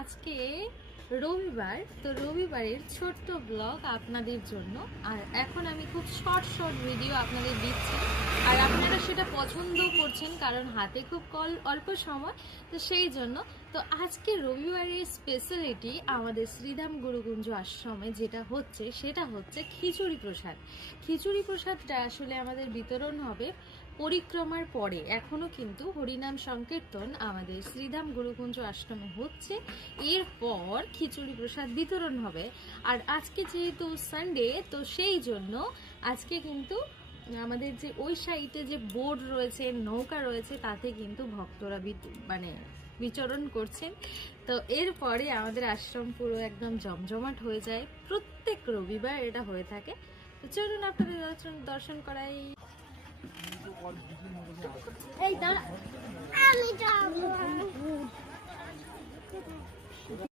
আজকে রবিবার, তো রবিবারের ছোট্ট ব্লগ আপনাদের জন্য। আর এখন আমি খুব শর্ট ভিডিও আপনাদের দিচ্ছি, আর আপনারা সেটা পছন্দও করছেন কারণ হাতে খুব অল্প সময়, তো সেই জন্য। তো আজকে রবিবারের স্পেশালিটি আমাদের শ্রীধাম গুরুকুঞ্জ আশ্রমে যেটা হচ্ছে সেটা হচ্ছে খিচুড়ি প্রসাদ। খিচুড়ি প্রসাদটা আসলে আমাদের বিতরণ হবে পরিক্রমার পরে। এখনো কিন্তু হরিনাম সংকীর্তন আমাদের শ্রীধাম গুরুকুঞ্জ আশ্রমে হচ্ছে, এরপর খিচুড়ি প্রসাদ বিতরণ হবে। আর আজকে যেহেতু সানডে, তো সেই জন্য আজকে কিন্তু আমাদের যে ওই সাইডে যে বোট রয়েছে, নৌকা রয়েছে, তাতে কিন্তু ভক্তরা বিচরণ করছেন। তো এরপরে আমাদের আশ্রম পুরো একদম জমজমাট হয়ে যায়। প্রত্যেক রবিবার এটা হয়ে থাকে। তো চলুন আপনাদের দর্শন করাই। এই দাঁড়া, আমি যাবো।